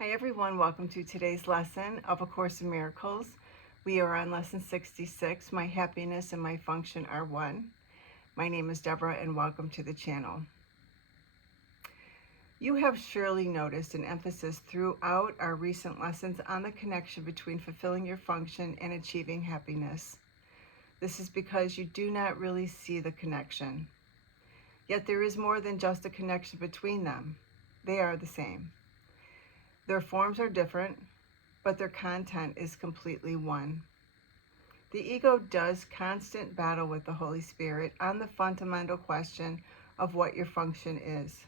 Hi everyone, welcome to today's lesson of A Course in Miracles. We are on lesson 66, My Happiness and My Function Are One. My name is Deborah and welcome to the channel. You have surely noticed an emphasis throughout our recent lessons on the connection between fulfilling your function and achieving happiness. This is because you do not really see the connection. Yet there is more than just a connection between them. They are the same. Their forms are different, but their content is completely one. The ego does constant battle with the Holy Spirit on the fundamental question of what your function is.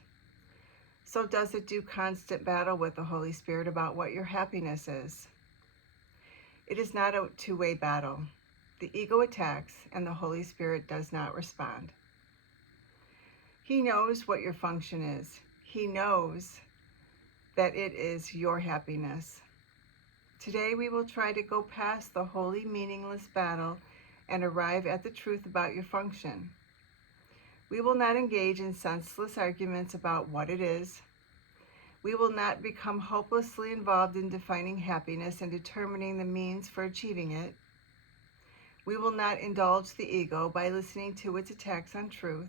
So does it do constant battle with the Holy Spirit about what your happiness is? It is not a two-way battle. The ego attacks and the Holy Spirit does not respond. He knows what your function is. He knows that it is your happiness. Today we will try to go past the wholly meaningless battle and arrive at the truth about your function. We will not engage in senseless arguments about what it is. We will not become hopelessly involved in defining happiness and determining the means for achieving it. We will not indulge the ego by listening to its attacks on truth.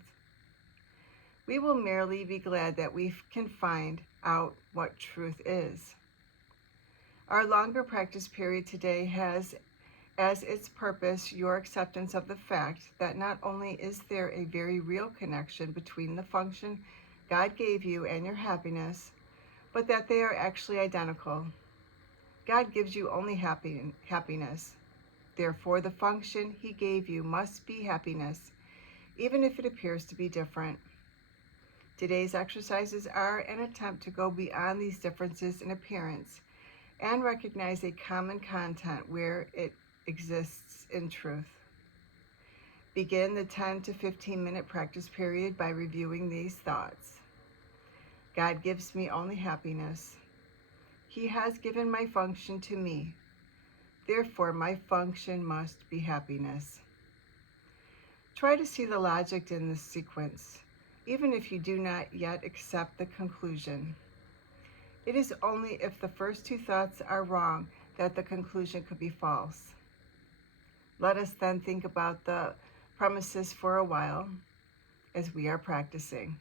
We will merely be glad that we can find out what truth is. Our longer practice period today has as its purpose your acceptance of the fact that not only is there a very real connection between the function God gave you and your happiness, but that they are actually identical. God gives you only happiness. Therefore, the function He gave you must be happiness, even if it appears to be different. Today's exercises are an attempt to go beyond these differences in appearance and recognize a common content where it exists in truth. Begin the 10 to 15 minute practice period by reviewing these thoughts. God gives me only happiness. He has given my function to me. Therefore, my function must be happiness. Try to see the logic in this sequence, even if you do not yet accept the conclusion. It is only if the first two thoughts are wrong that the conclusion could be false. Let us then think about the premises for a while as we are practicing.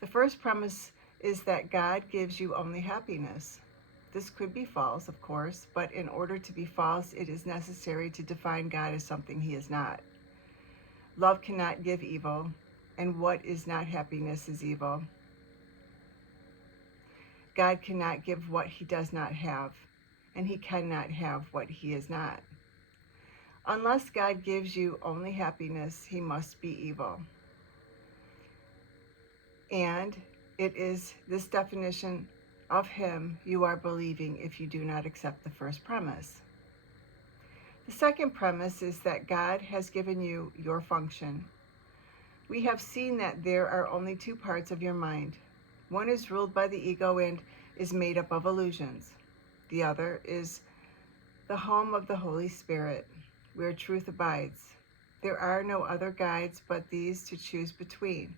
The first premise is that God gives you only happiness. This could be false, of course, but in order to be false, it is necessary to define God as something He is not. Love cannot give evil, and what is not happiness is evil. God cannot give what He does not have, and He cannot have what He is not. Unless God gives you only happiness, He must be evil. And it is this definition of Him you are believing if you do not accept the first premise. The second premise is that God has given you your function. We have seen that there are only two parts of your mind. One is ruled by the ego and is made up of illusions. The other is the home of the Holy Spirit, where truth abides. There are no other guides but these to choose between,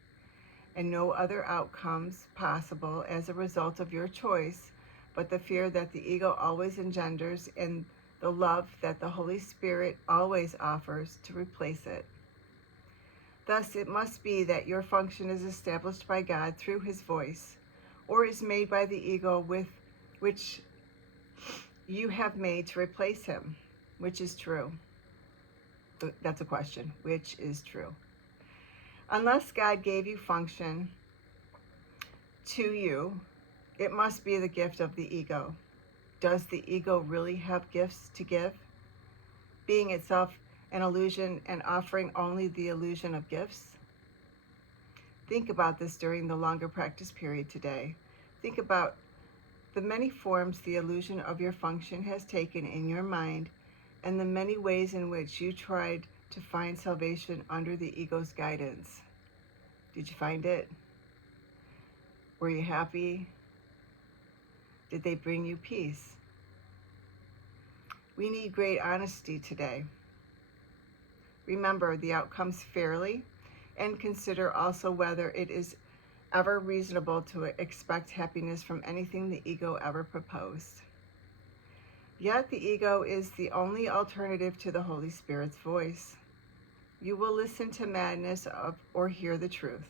and no other outcomes possible as a result of your choice but the fear that the ego always engenders and the love that the Holy Spirit always offers to replace it. Thus, it must be that your function is established by God through His voice, or is made by the ego with which you have made to replace Him. Which is true? That's a question. Which is true? Unless God gave you function to you, it must be the gift of the ego. Does the ego really have gifts to give? Being itself an illusion and offering only the illusion of gifts? Think about this during the longer practice period today. Think about the many forms the illusion of your function has taken in your mind and the many ways in which you tried to find salvation under the ego's guidance. Did you find it? Were you happy? Did they bring you peace? We need great honesty today. Remember the outcomes fairly and consider also whether it is ever reasonable to expect happiness from anything the ego ever proposed. Yet the ego is the only alternative to the Holy Spirit's voice. You will listen to madness or hear the truth.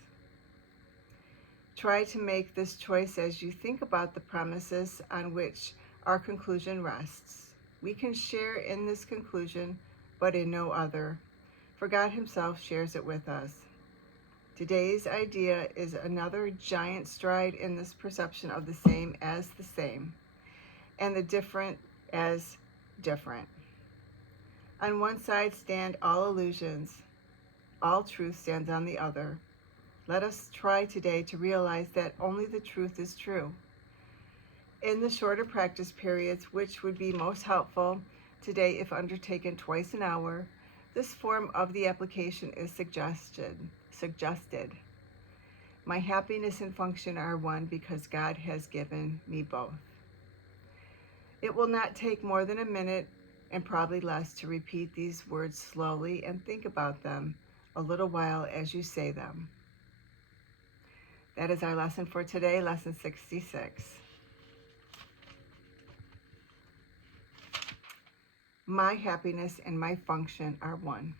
Try to make this choice as you think about the premises on which our conclusion rests. We can share in this conclusion, but in no other, for God Himself shares it with us. Today's idea is another giant stride in this perception of the same as the same, and the different as different. On one side stand all illusions, all truth stands on the other. Let us try today to realize that only the truth is true. In the shorter practice periods, which would be most helpful today if undertaken twice an hour, this form of the application is suggested. My happiness and function are one because God has given me both. It will not take more than a minute and probably less to repeat these words slowly and think about them a little while as you say them. That is our lesson for today, lesson 66. My happiness and my function are one.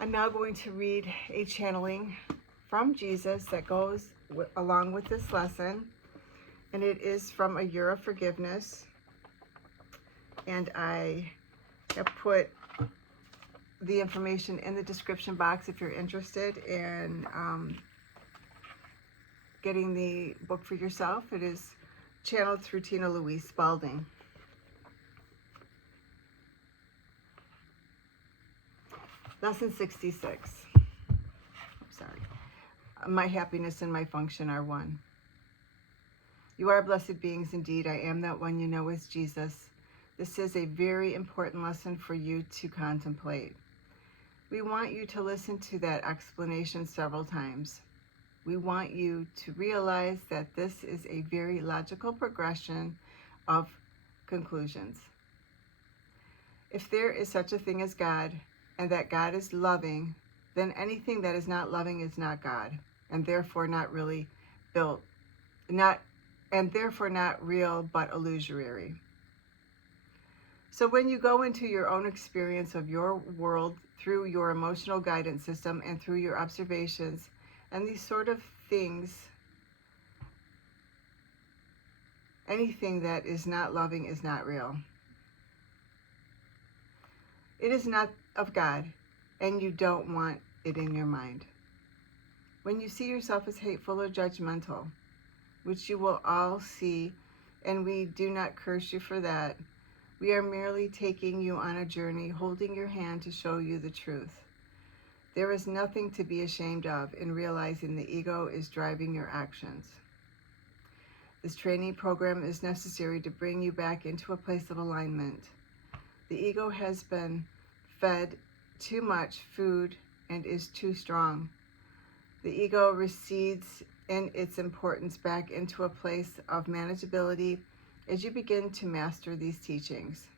I'm now going to read a channeling from Jesus that goes along with this lesson, and it is from A Year of Forgiveness, and I have put the information in the description box if you're interested in getting the book for yourself. It is channeled through Tina Louise Spalding. Lesson 66. Sorry. My happiness and my function are one. You are blessed beings indeed. I am that one you know as Jesus. This is a very important lesson for you to contemplate. We want you to listen to that explanation several times. We want you to realize that this is a very logical progression of conclusions. If there is such a thing as God, and that God is loving, then anything that is not loving is not God, and therefore not really built, and therefore not real but illusory. So when you go into your own experience of your world through your emotional guidance system and through your observations and these sort of things, anything that is not loving is not real. It is not of God, and you don't want it in your mind. When you see yourself as hateful or judgmental, which you will all see, and we do not curse you for that, we are merely taking you on a journey, holding your hand to show you the truth. There is nothing to be ashamed of in realizing the ego is driving your actions. This training program is necessary to bring you back into a place of alignment. The ego has been fed too much food and is too strong. The ego recedes in its importance back into a place of manageability as you begin to master these teachings.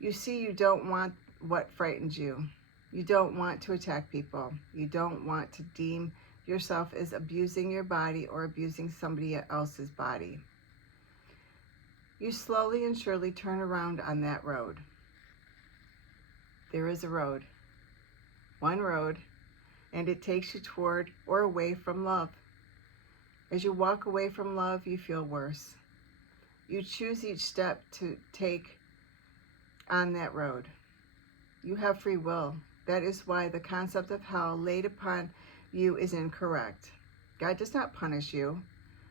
You see, you don't want what frightens you. You don't want to attack people. You don't want to deem yourself as abusing your body or abusing somebody else's body. You slowly and surely turn around on that road. There is a road, one road, and it takes you toward or away from love. As you walk away from love, you feel worse. You choose each step to take on that road. You have free will. That is why the concept of hell laid upon you is incorrect. God does not punish you.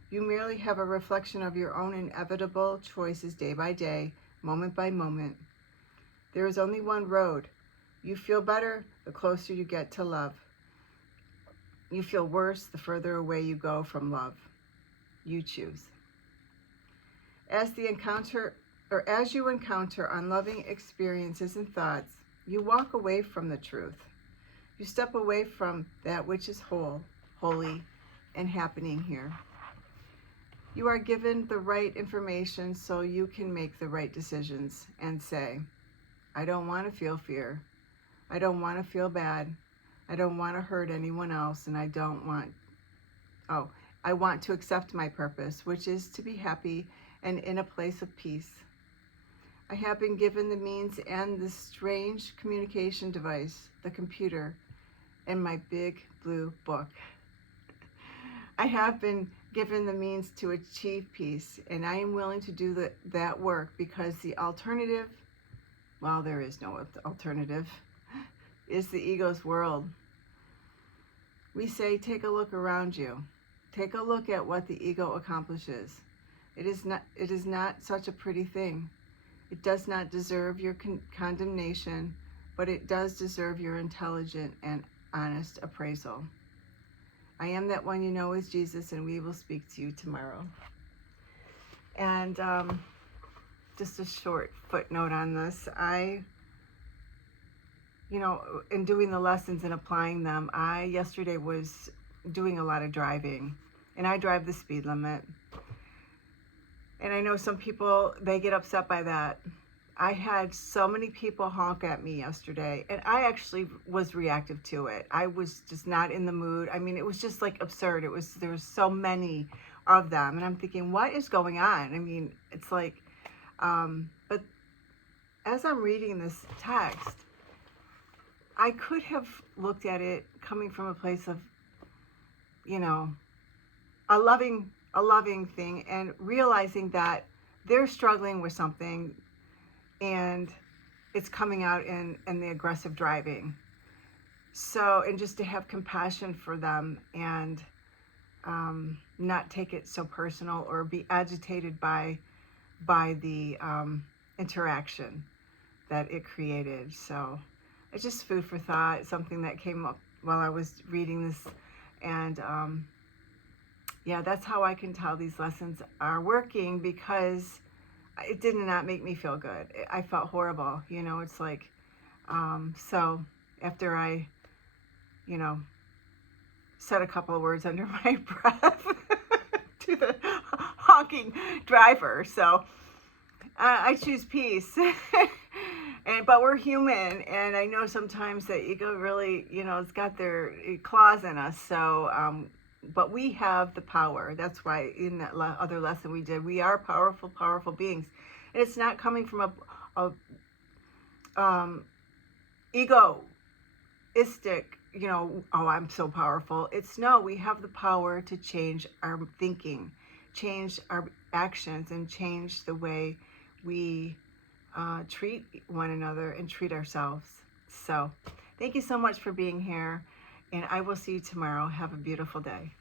You merely have a reflection of your own inevitable choices day by day, moment by moment. There is only one road. You feel better the closer you get to love. You feel worse the further away you go from love. You choose. As you encounter unloving experiences and thoughts, you walk away from the truth. You step away from that which is whole, holy, and happening here. You are given the right information so you can make the right decisions and say, I don't want to feel fear. I don't want to feel bad. I don't want to hurt anyone else, and I don't want Oh, I want to accept my purpose, which is to be happy and in a place of peace. I have been given the means and the strange communication device, the computer, in my big blue book. I have been given the means to achieve peace, and I am willing to do that work because the alternative, well, there is no alternative, is the ego's world. We say, take a look around you. Take a look at what the ego accomplishes. It is not such a pretty thing. It does not deserve your condemnation, but it does deserve your intelligent and honest appraisal. I am that one you know is Jesus, and we will speak to you tomorrow. And just a short footnote on this. In doing the lessons and applying them, I yesterday was doing a lot of driving, and I drive the speed limit. And I know some people, they get upset by that. I had so many people honk at me yesterday, and I actually was reactive to it. I was just not in the mood. I mean, it was just like absurd. There was so many of them, and I'm thinking, what is going on? I mean, it's like, but as I'm reading this text, I could have looked at it coming from a place of, a loving thing, and realizing that they're struggling with something, and it's coming out in the aggressive driving. So, and just to have compassion for them, and not take it so personal or be agitated by the interaction that it created. So it's just food for thought, something that came up while I was reading this. And yeah, that's how I can tell these lessons are working, because it did not make me feel good. I felt horrible. It's like, so after I, said a couple of words under my breath to the honking driver. So I choose peace. But we're human, and I know sometimes that ego really, it's got their claws in us. So, but we have the power. That's why in that other lesson we did, we are powerful, powerful beings, and it's not coming from a egoistic, oh, I'm so powerful. It's no, we have the power to change our thinking, change our actions, and change the way we treat one another and treat ourselves. So thank you so much for being here, and I will see you tomorrow. Have a beautiful day.